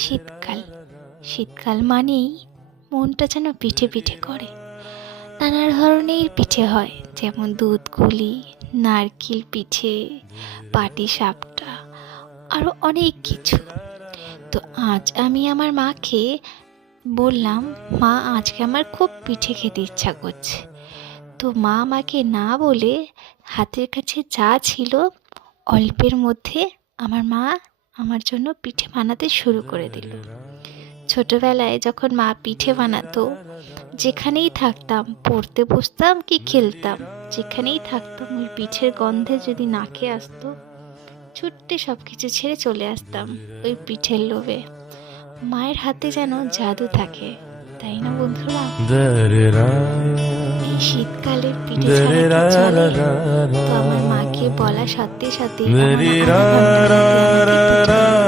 শীতকাল। শীতকাল মানেই মনটা যেন পিঠে পিঠে করে। নানা ধরনের পিঠে হয়, যেমন দুধকুলি, নারকেল পিঠে, পাটিসাপটা, আরও অনেক কিছু। তো আজ আমি আমার মাকে বললাম, মা আজকে আমার খুব পিঠে খেতে ইচ্ছা করছে। তো মা আমাকে না বলে হাতের কাছে যা ছিল অল্পের মধ্যে আমার মা আমার জন্য পিঠে বানাতে শুরু করে দিল। ছোটবেলায় যখন মা পিঠে বানাতো, যেখানেই থাকতাম, পড়তে বসতাম কি খেলতাম, যেখানেই থাকতাম ওই পিঠের গন্ধে যদি নাকে আসতো, ছুট্টে সব কিছু ছেড়ে চলে আসতাম ওই পিঠের লোভে। মায়ের হাতে যেন জাদু থাকে, তাই না বন্ধুরা? এই শীতকালে পিঠে ছাড়া কি চলে? তো আমার মাকে বলা সাথে সাথে আমার আধা ঘন্টার মধ্যে আমাকে পিঠে